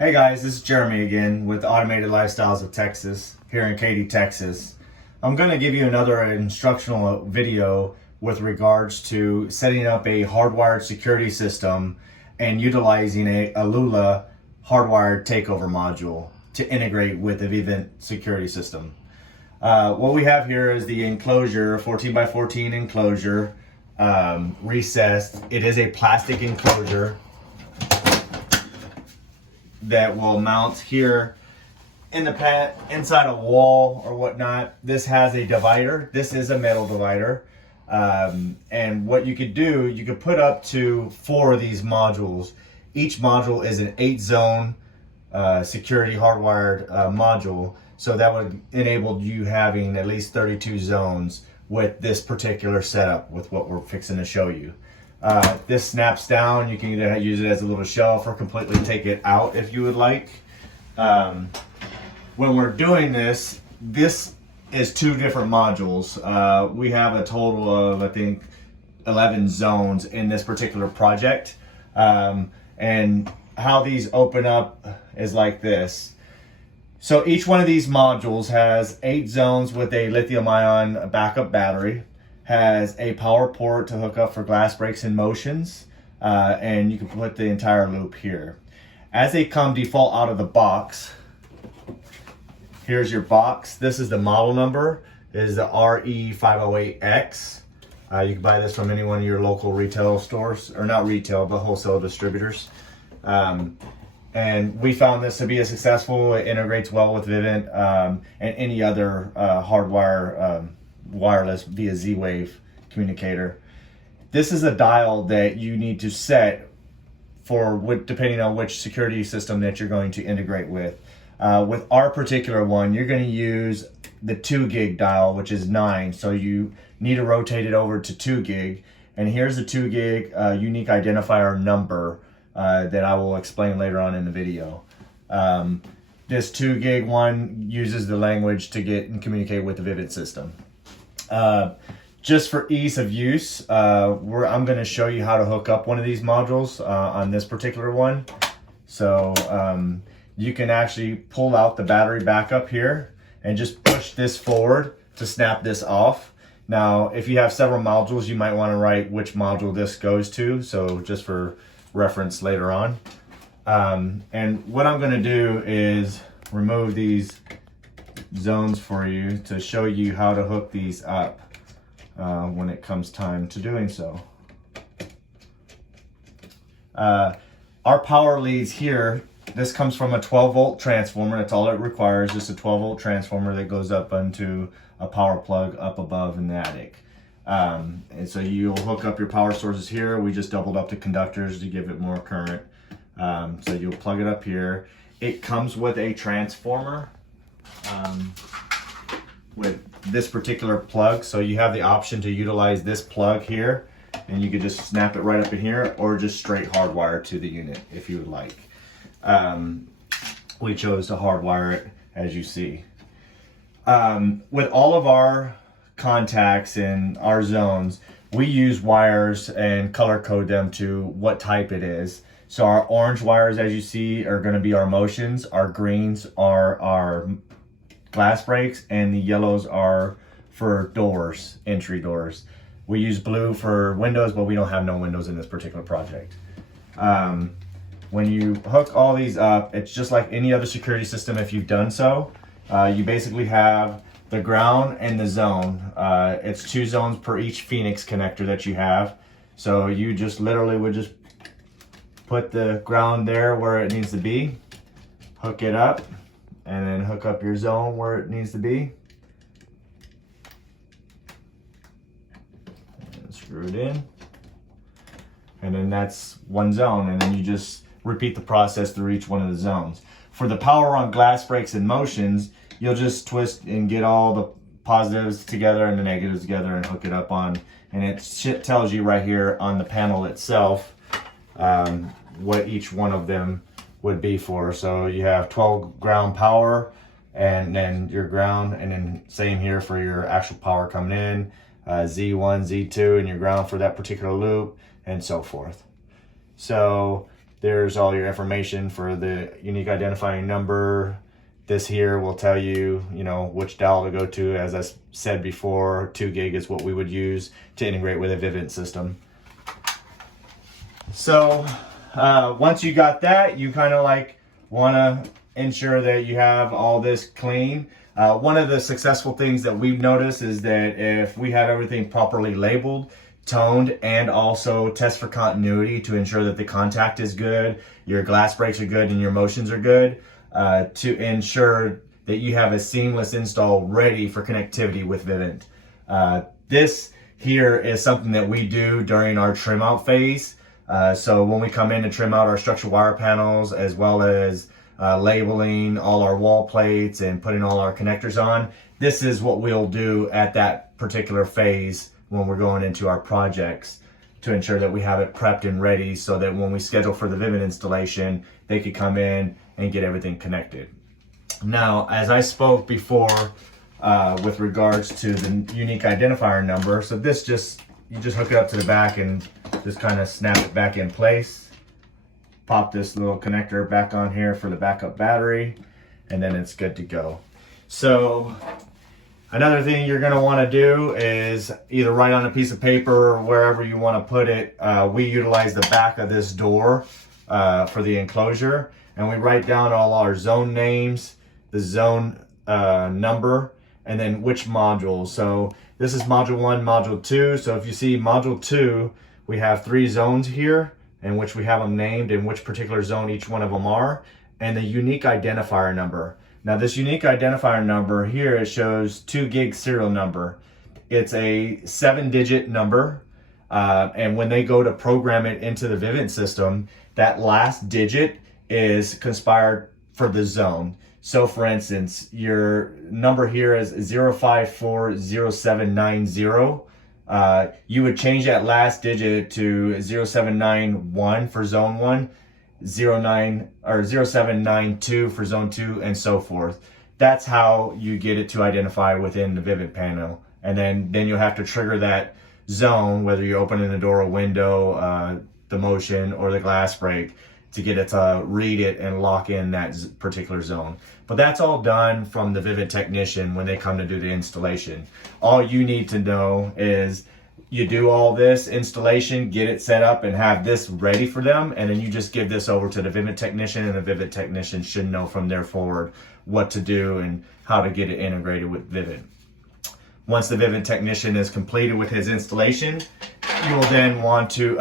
Hey guys, this is Jeremy again with Automated Lifestyles of Texas here in Katy, Texas. I'm going to give you another instructional video with regards to setting up a hardwired security system and utilizing a Alula hardwired takeover module to integrate with the Vivint security system. What we have here is the enclosure, 14 by 14 enclosure, recessed. It is a plastic enclosure that will mount here in the inside a wall or whatnot. This has a divider. This is a metal divider. And what you could do, you could put up to 4 of these modules. Each module is an 8-zone security hardwired module. So that would enable you having at least 32 zones with this particular setup with what we're fixing to show you. This snaps down. You can either use it as a little shelf or completely take it out if you would like. When we're doing this, this is 2 different modules. We have a total of, I think, 11 zones in this particular project. And how these open up is like this. So each one of these modules has 8 zones with a lithium-ion backup battery, has a power port to hook up for glass breaks and motions, and you can put the entire loop here. As they come default out of the box, here's your box. This is the model number. It is the RE508X. You can buy this from any one of your local retail stores, or not retail, but wholesale distributors. And we found this to be successful. It integrates well with Vivint and any other hardwire wireless via Z-Wave communicator. This is a dial that you need to set for depending on which security system that you're going to integrate with. With our particular one, you're going to use the 2 gig dial, which is 9. So you need to rotate it over to 2 gig. And here's the 2 gig unique identifier number that I will explain later on in the video. This 2 gig one uses the language to get and communicate with the Vivint system. Just for ease of use, I'm going to show you how to hook up one of these modules on this particular one. So you can actually pull out the battery backup here and just push this forward to snap this off. Now, if you have several modules, you might want to write which module this goes to, so just for reference later on. And what I'm going to do is remove these zones for you to show you how to hook these up when it comes time to doing so. Our power leads here, this comes from a 12-volt transformer. That's all it requires, just a 12-volt transformer that goes up onto a power plug up above in the attic. And so you'll hook up your power sources here. We just doubled up the conductors to give it more current. So you'll plug it up here. It comes with a transformer with this particular plug. So you have the option to utilize this plug here, and you could just snap it right up in here or just straight hardwire to the unit if you would like. We chose to hardwire it, as you see. With all of our contacts in our zones, we use wires and color code them to what type it is. So our orange wires, as you see, are going to be our motions. Our greens are our glass breaks, and the yellows are for doors, entry doors. We use blue for windows, but we don't have no windows in this particular project. When you hook all these up, it's just like any other security system if you've done so. You basically have the ground and the zone. It's 2 zones per each Phoenix connector that you have. So you just literally would just put the ground there where it needs to be, hook it up, and then hook up your zone where it needs to be. And screw it in. And then that's 1 zone, and then you just repeat the process through each one of the zones. For the power on glass breaks and motions, you'll just twist and get all the positives together and the negatives together and hook it up on, and it tells you right here on the panel itself what each one of them would be for. So you have 12 ground power, and then your ground, and then same here for your actual power coming in, Z1, Z2, and your ground for that particular loop, and so forth. So There's all your information for the unique identifying number. This here will tell you, which dial to go to. As I said before, 2 gig is what we would use to integrate with a Vivint system. So once you got that, you kind of want to ensure that you have all this clean. One of the successful things that we've noticed is that if we have everything properly labeled, toned, and also test for continuity to ensure that the contact is good, your glass breaks are good, and your motions are good, to ensure that you have a seamless install ready for connectivity with Vivint. This here is something that we do during our trim out phase. So when we come in to trim out our structural wire panels, as well as labeling all our wall plates and putting all our connectors on, this is what we'll do at that particular phase when we're going into our projects, to ensure that we have it prepped and ready so that when we schedule for the Vivint installation, they could come in and get everything connected. Now, as I spoke before with regards to the unique identifier number, so this you just hook it up to the back and just kind of snap it back in place. Pop this little connector back on here for the backup battery, and then it's good to go. So another thing you're going to want to do is either write on a piece of paper or wherever you want to put it. We utilize the back of this door for the enclosure, and we write down all our zone names, the zone number, and then which module. So this is module 1, module 2. So if you see module 2, we have 3 zones here in which we have them named in which particular zone each one of them are, and the unique identifier number. Now this unique identifier number here, it shows 2 gig serial number. It's a 7-digit number, and when they go to program it into the Vivint system, that last digit is conspired for the zone. So for instance, your number here is 0540790. You would change that last digit to 0791 for zone 1, 0792 for zone 2, and so forth. That's how you get it to identify within the Vivint panel. And then you'll have to trigger that zone, whether you're opening the door or window, the motion, or the glass break, to get it to read it and lock in that particular zone. But that's all done from the Vivint technician when they come to do the installation. All you need to know is you do all this installation, get it set up, and have this ready for them, and then you just give this over to the Vivint technician, and the Vivint technician should know from there forward what to do and how to get it integrated with Vivint. Once the Vivint technician is completed with his installation, you will then want to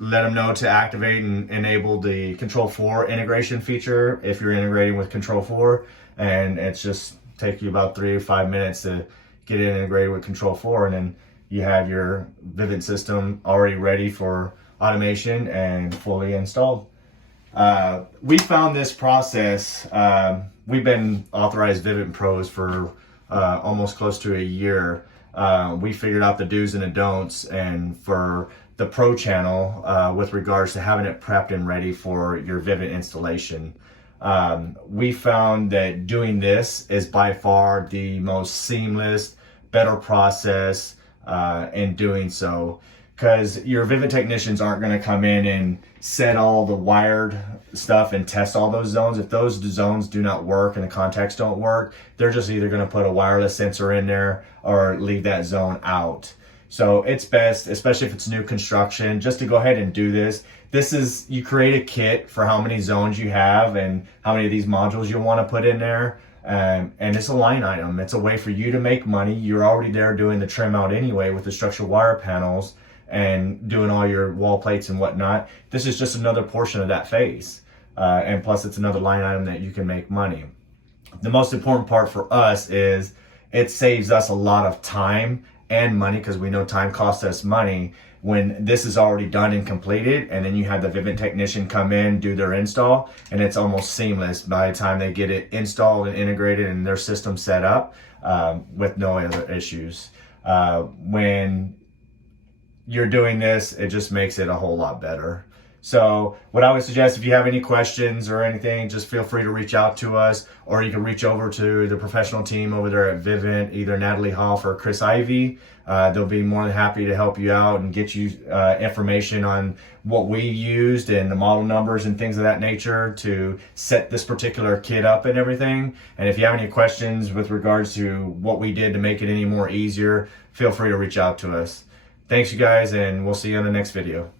let them know to activate and enable the Control 4 integration feature if you're integrating with Control 4, and it's just take you about 3 or 5 minutes to get it integrated with Control 4, and then you have your Vivint system already ready for automation and fully installed. We found this process, we've been authorized Vivint Pros for almost close to a year. We figured out the do's and the don'ts, and for the Pro channel with regards to having it prepped and ready for your Vivint installation. We found that doing this is by far the most seamless, better process in doing so, because your Vivint technicians aren't going to come in and set all the wired stuff and test all those zones. If those zones do not work and the contacts don't work, they're just either going to put a wireless sensor in there or leave that zone out. So it's best, especially if it's new construction, just to go ahead and do this. This is, you create a kit for how many zones you have and how many of these modules you want to put in there. And it's a line item. It's a way for you to make money. You're already there doing the trim out anyway with the structural wire panels and doing all your wall plates and whatnot. This is just another portion of that phase. And plus it's another line item that you can make money. The most important part for us is it saves us a lot of time and money, because we know time costs us money when this is already done and completed, and then you have the Vivint technician come in, do their install, and it's almost seamless by the time they get it installed and integrated and their system set up with no other issues. When you're doing this, it just makes it a whole lot better. So what I would suggest, if you have any questions or anything, just feel free to reach out to us, or you can reach over to the professional team over there at Vivint, either Natalie Hoff or Chris Ivy. They'll be more than happy to help you out and get you information on what we used and the model numbers and things of that nature to set this particular kit up and everything. And if you have any questions with regards to what we did to make it any more easier, feel free to reach out to us. Thanks, you guys, and we'll see you on the next video.